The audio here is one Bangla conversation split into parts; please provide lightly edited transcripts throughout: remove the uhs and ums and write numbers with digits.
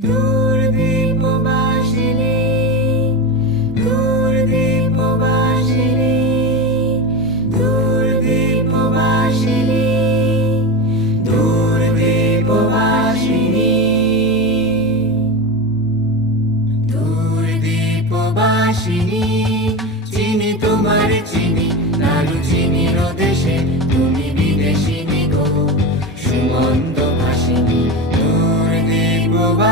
দূরদীপবাসিনী দূরদীপবাসিনী দূরদীপবাসিনী দূরদীপবাসিনী দূরদীপবাসিনী চিনি তোমার চিনি নারু চিনির দেশে তুমি বিদেশিনী গো সুমন্ত ভাসিনী দূরদীপবাসিনী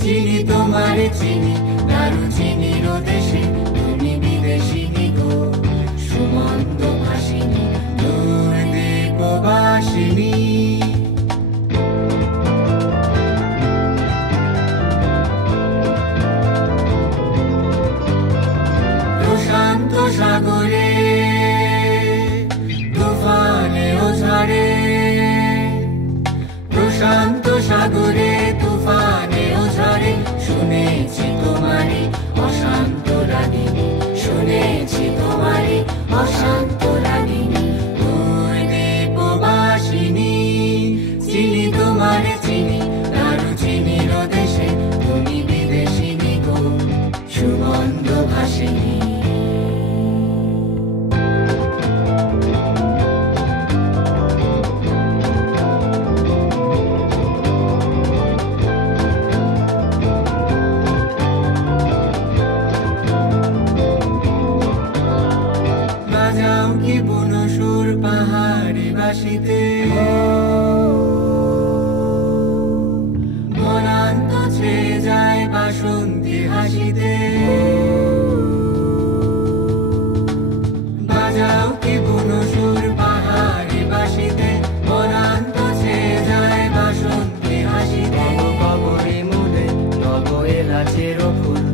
চিনি তোমার চিনি নারু চিনির দেশে তুমি বিদেশিনী গো সুমন্ত ভাসিনী দূরদীপবাসিনী প্রশান্ত সাগরে তুফানে ও ঝড়ে প্রশান্ত সাগরে তুফানে ও ঝড়ে শুনেছি তোমারে অশান্ত রাগিনী শুনেছি তোমারে অশান্ত রাগিনী দূরদীপবাসিনী চিনি তোমারে চিনি নারু চিনির দেশে তুমি বিদেশিনী গো সুমন্ত ভাসিনী বাজাও কি বুনো সুর পাহাড়ি বাসিতে মনান্ত ছেয়ে যায় বাসন্তী হাসিতে বাজাও কি বুনো সুর পাহাড়ি বাসিতে মনান্ত ছেয়ে যায় বাসন্তী হাসিতে কবরে মুদে নব এলাচের ফুল